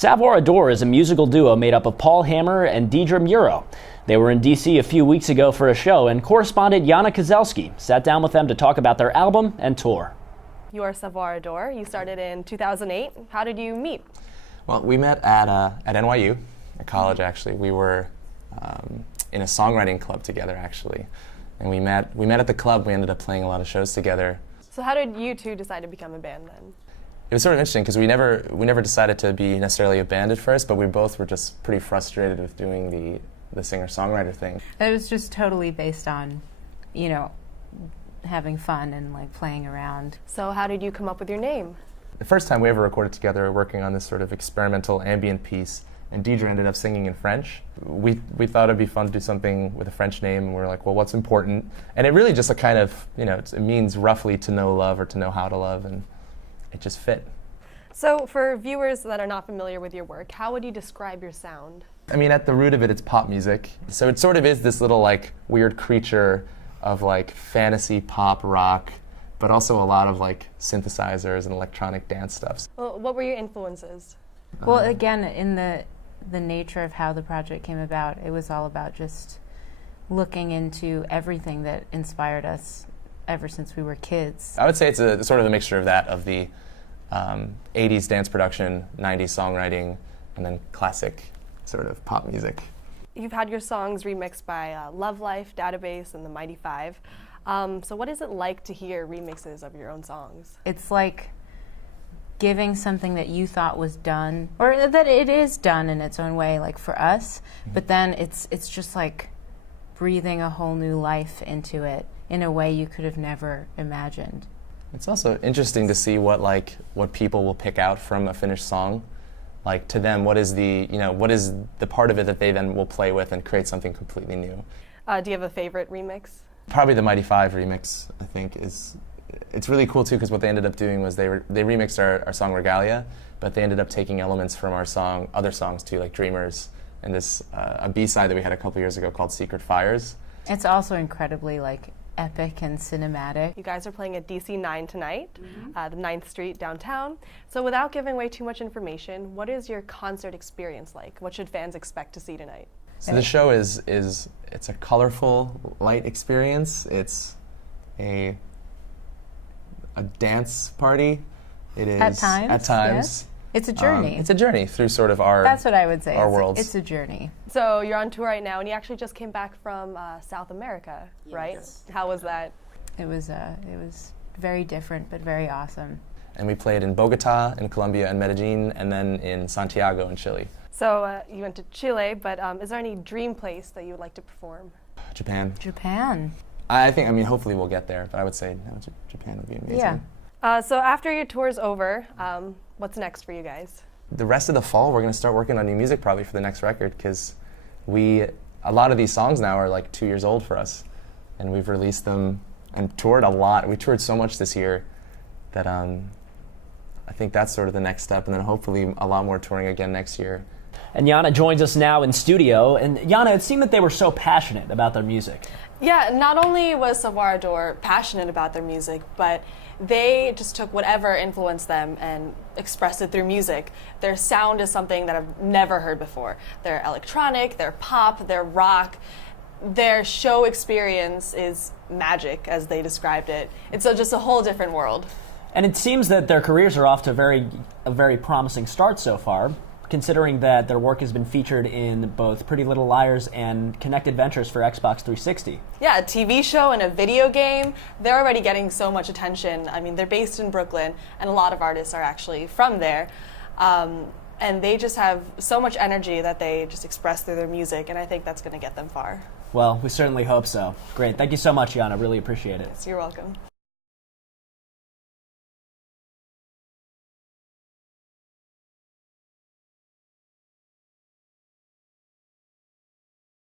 Savoir Adore is a musical duo made up of Paul Hammer and Deidre Muro. They were in D.C. a few weeks ago for a show, and correspondent Iana Kozelsky sat down with them to talk about their album and tour. You are Savoir Adore. You started in 2008. How did you meet? Well, we met at NYU, at college actually. We were in a songwriting club together actually. And we met at the club. We ended up playing a lot of shows together. So how did you two decide to become a band then? It was sort of interesting because we never decided to be necessarily a band at first, but we both were just pretty frustrated with doing the singer-songwriter thing. It was just totally based on, having fun and like playing around. So how did you come up with your name? The first time we ever recorded together, we were working on this sort of experimental ambient piece, and Deidre ended up singing in French. We thought it'd be fun to do something with a French name, and we were like, well, what's important? And it really just a kind of, it means roughly to know love or to know how to love, and it just fit. So for viewers that are not familiar with your work, how would you describe your sound? I mean, at the root of it, it's pop music. So it sort of is this little like weird creature of like fantasy pop rock, but also a lot of like synthesizers and electronic dance stuff. Well, what were your influences? Well, again, in the nature of how the project came about, it was all about just looking into everything that inspired us ever since we were kids. I would say it's a sort of a mixture of that, of the 80s dance production, 90s songwriting, and then classic sort of pop music. You've had your songs remixed by Love Life, Database, and the Mighty Five. So what is it like to hear remixes of your own songs? It's like giving something that you thought was done, or that it is done in its own way, like for us, but then it's just like breathing a whole new life into it in a way you could have never imagined. It's also interesting to see what people will pick out from a finished song. Like to them, what is the part of it that they then will play with and create something completely new. Do you have a favorite remix? Probably the Mighty Five remix, I think, it's really cool too, because what they ended up doing was they remixed our song Regalia, but they ended up taking elements from our other songs too, like Dreamers, and this a B-side that we had a couple years ago called Secret Fires. It's also incredibly like epic and cinematic. You guys are playing at DC 9 tonight, the 9th Street downtown. So without giving away too much information, what is your concert experience like? What should fans expect to see tonight? So the show is it's a colorful, light experience. It's a dance party. It is at times. Yes. It's a journey. It's a journey through sort of our. That's what I would say. Our worlds. It's a journey. So you're on tour right now, and you actually just came back from South America, right? Yes. How was that? It was very different, but very awesome. And we played in Bogota, in Colombia, and Medellin, and then in Santiago in Chile. So you went to Chile, but is there any dream place that you would like to perform? Japan. Japan. I think, hopefully we'll get there, but I would say Japan would be amazing. Yeah. So after your tour's over, what's next for you guys? The rest of the fall, we're going to start working on new music probably for the next record, because a lot of these songs now are like 2 years old for us, and we've released them and toured a lot. We toured so much this year that I think that's sort of the next step, and then hopefully a lot more touring again next year. And Iana joins us now in studio. And Iana, it seemed that they were so passionate about their music. Yeah, not only was Savoir Adore passionate about their music, but they just took whatever influenced them and expressed it through music. Their sound is something that I've never heard before. They're electronic, they're pop, they're rock. Their show experience is magic, as they described it. It's just a whole different world. And it seems that their careers are off to a very promising start so far, considering that their work has been featured in both Pretty Little Liars and Connected Ventures for Xbox 360. Yeah, a TV show and a video game. They're already getting so much attention. They're based in Brooklyn, and a lot of artists are actually from there. And they just have so much energy that they just express through their music, and I think that's going to get them far. Well, we certainly hope so. Great. Thank you so much, Iana. Really appreciate it. Yes, you're welcome.